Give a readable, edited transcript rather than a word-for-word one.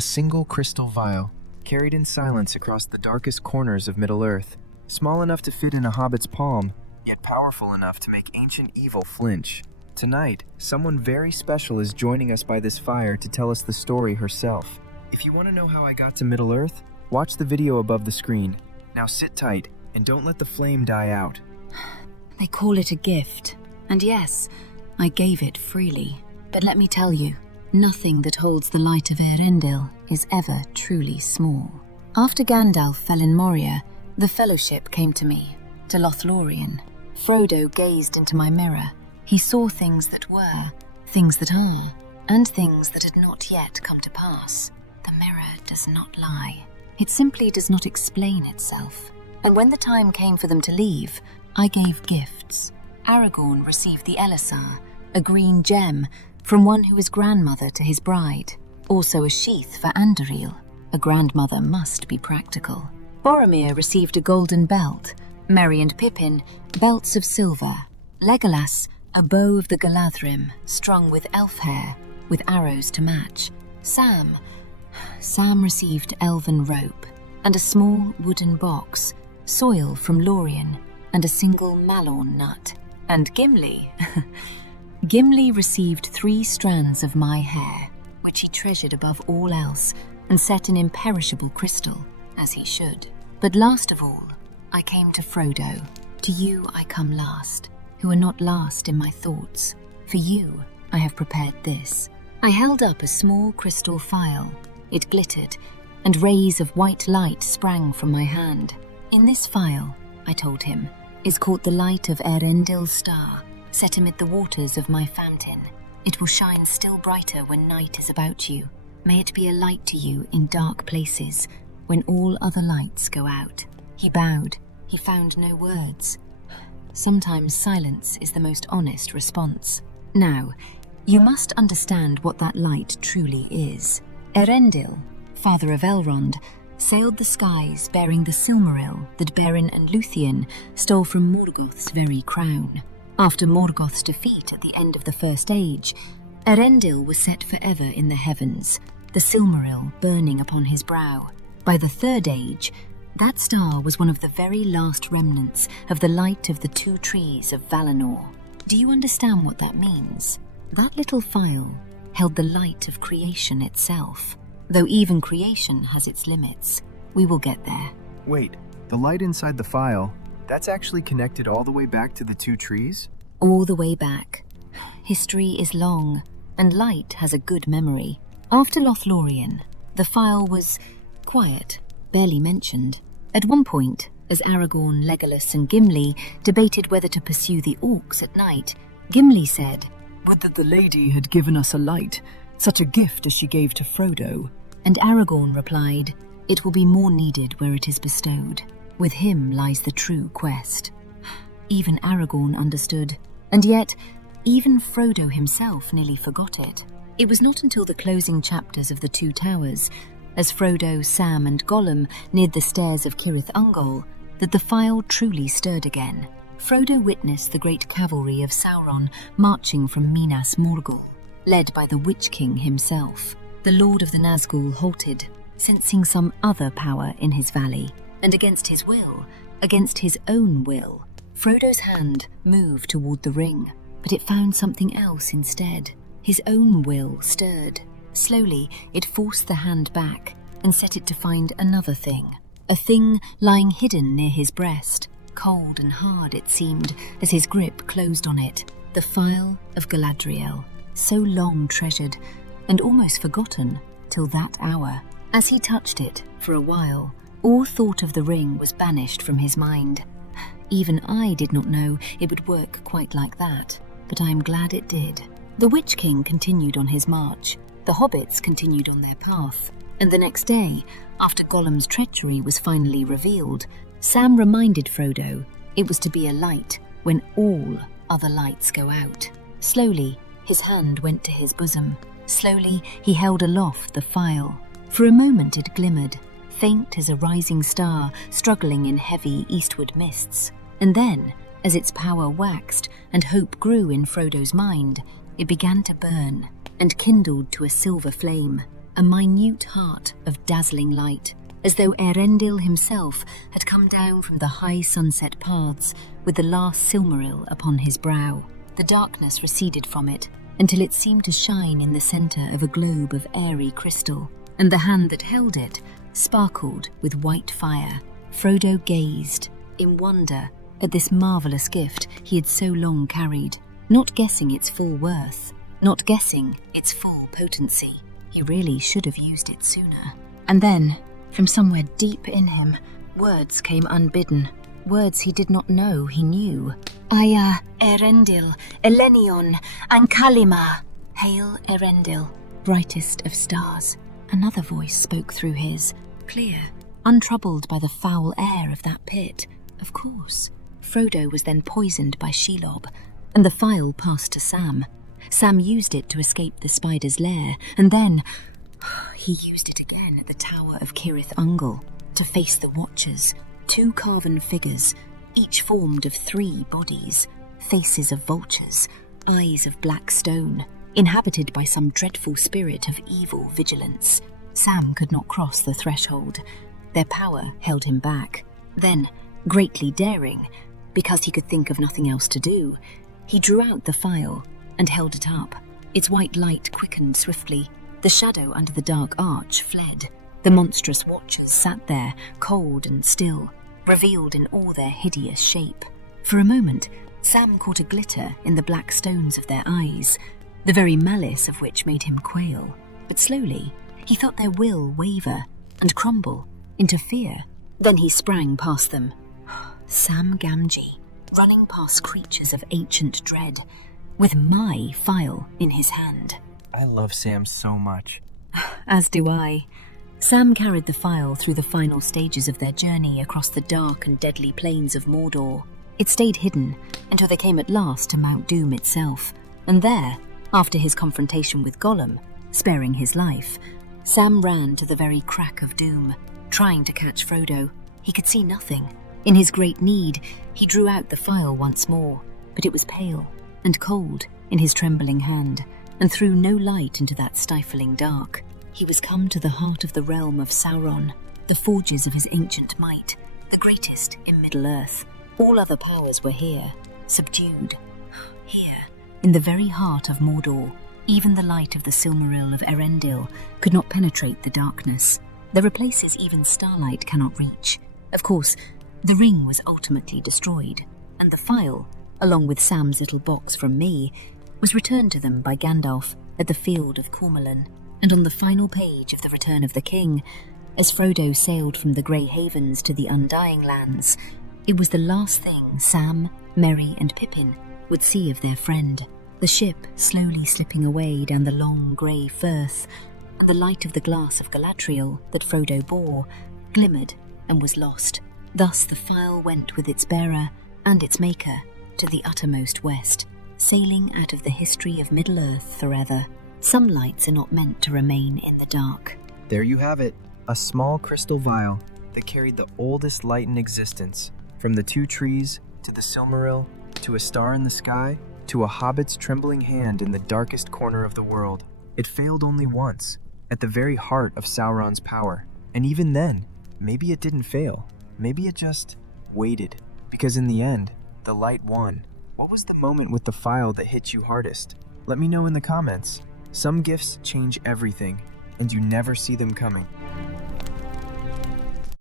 A single crystal vial, carried in silence across the darkest corners of Middle-earth, small enough to fit in a hobbit's palm, yet powerful enough to make ancient evil flinch. Tonight, someone very special is joining us by this fire to tell us the story herself. If you want to know how I got to Middle-earth, watch the video above the screen. Now sit tight, and don't let the flame die out. They call it a gift, and yes, I gave it freely. But let me tell you, nothing that holds the light of Eärendil is ever truly small. After Gandalf fell in Moria, the Fellowship came to me, to Lothlórien. Frodo gazed into my mirror. He saw things that were, things that are, and things that had not yet come to pass. The mirror does not lie. It simply does not explain itself. And when the time came for them to leave, I gave gifts. Aragorn received the Elisar, a green gem, from one who was grandmother to his bride. Also a sheath for Eärendil. A grandmother must be practical. Boromir received a golden belt. Merry and Pippin, belts of silver. Legolas, a bow of the Galadriel, strung with elf hair, with arrows to match. Sam received elven rope, and a small wooden box, soil from Lórien, and a single malorn nut. And Gimli, Gimli received 3 strands of my hair, which he treasured above all else, and set in imperishable crystal, as he should. But last of all, I came to Frodo. To you I come last, who are not last in my thoughts. For you, I have prepared this. I held up a small crystal phial. It glittered, and rays of white light sprang from my hand. In this phial, I told him, is caught the light of Eärendil's star, set amid the waters of my fountain. It will shine still brighter when night is about you. May it be a light to you in dark places, when all other lights go out. He bowed. He found no words. Sometimes silence is the most honest response. Now, you must understand what that light truly is. Eärendil, father of Elrond, sailed the skies bearing the Silmaril that Beren and Luthien stole from Morgoth's very crown. After Morgoth's defeat at the end of the First Age, Eärendil was set forever in the heavens, the Silmaril burning upon his brow. By the Third Age, that star was one of the very last remnants of the light of the Two Trees of Valinor. Do you understand what that means? That little phial held the light of creation itself. Though even creation has its limits, we will get there. Wait, the light inside the phial, that's actually connected all the way back to the Two Trees? All the way back. History is long, and light has a good memory. After Lothlórien, the phial was quiet, barely mentioned. At one point, as Aragorn, Legolas and Gimli debated whether to pursue the orcs at night, Gimli said, "Would that the lady had given us a light, such a gift as she gave to Frodo." And Aragorn replied, "It will be more needed where it is bestowed. With him lies the true quest." Even Aragorn understood, and yet even Frodo himself nearly forgot it. It was not until the closing chapters of the Two Towers, as Frodo, Sam and Gollum neared the stairs of Cirith Ungol, that the phial truly stirred again. Frodo witnessed the great cavalry of Sauron marching from Minas Morgul, led by the Witch King himself. The Lord of the Nazgul halted, sensing some other power in his valley, and against his will, against his own will, Frodo's hand moved toward the ring, but it found something else instead. His own will stirred. Slowly, it forced the hand back and set it to find another thing, a thing lying hidden near his breast. Cold and hard it seemed as his grip closed on it, the Phial of Galadriel, so long treasured and almost forgotten till that hour. As he touched it, for a while, all thought of the ring was banished from his mind. Even I did not know it would work quite like that, but I am glad it did. The Witch King continued on his march. The hobbits continued on their path, and the next day, after Gollum's treachery was finally revealed, Sam reminded Frodo it was to be a light when all other lights go out. Slowly, his hand went to his bosom. Slowly, he held aloft the phial. For a moment it glimmered, faint as a rising star struggling in heavy eastward mists. And then, as its power waxed and hope grew in Frodo's mind, it began to burn and kindled to a silver flame. a minute heart of dazzling light, as though Eärendil himself had come down from the high sunset paths with the last Silmaril upon his brow. The darkness receded from it until it seemed to shine in the centre of a globe of airy crystal, and the hand that held it sparkled with white fire. Frodo gazed in wonder at this marvellous gift he had so long carried, not guessing its full worth, not guessing its full potency. He really should have used it sooner. And then, from somewhere deep in him, words came unbidden, words he did not know he knew. Aya, Eärendil, Elenion, and Kalima. Hail, Eärendil, brightest of stars. Another voice spoke through his, clear, untroubled by the foul air of that pit. Of course. Frodo was then poisoned by Shelob, and the phial passed to Sam. Sam used it to escape the spider's lair, and then he used it again at the Tower of Cirith Ungol to face the Watchers, 2 carven figures, each formed of 3 bodies, faces of vultures, eyes of black stone, inhabited by some dreadful spirit of evil vigilance. Sam could not cross the threshold. Their power held him back. Then, greatly daring, because he could think of nothing else to do, he drew out the phial and held it up. Its white light quickened swiftly. The shadow under the dark arch fled. The monstrous Watchers sat there, cold and still, revealed in all their hideous shape. For a moment, Sam caught a glitter in the black stones of their eyes, the very malice of which made him quail. But slowly, he felt their will waver and crumble into fear. Then he sprang past them. Sam Gamgee, running past creatures of ancient dread, with my phial in his hand. I love Sam so much. As do I. Sam carried the phial through the final stages of their journey across the dark and deadly plains of Mordor. It stayed hidden until they came at last to Mount Doom itself, and there, after his confrontation with Gollum, sparing his life, Sam ran to the very crack of doom, trying to catch Frodo. He could see nothing. In his great need, he drew out the phial once more, but it was pale and cold in his trembling hand, and threw no light into that stifling dark. He was come to the heart of the realm of Sauron, the forges of his ancient might, the greatest in Middle-earth. All other powers were here, subdued. Here, in the very heart of Mordor, even the light of the Silmaril of Eärendil could not penetrate the darkness. There are places even starlight cannot reach. Of course, the ring was ultimately destroyed, and the phial, along with Sam's little box from me, was returned to them by Gandalf at the Field of Cormorant. And on the final page of The Return of the King, as Frodo sailed from the Grey Havens to the Undying Lands, it was the last thing Sam, Merry and Pippin would see of their friend. The ship slowly slipping away down the long grey firth, the light of the glass of Galadriel that Frodo bore glimmered and was lost. Thus the phial went with its bearer and its maker to the uttermost west, sailing out of the history of Middle-earth forever. Some lights are not meant to remain in the dark. There you have it, a small crystal vial that carried the oldest light in existence, from the 2 trees to the Silmaril, to a star in the sky, to a hobbit's trembling hand in the darkest corner of the world. It failed only once, at the very heart of Sauron's power, and even then, maybe it didn't fail. Maybe it just waited, because in the end, the light won. What was the moment with the phial that hit you hardest? Let me know in the comments. Some gifts change everything, and you never see them coming.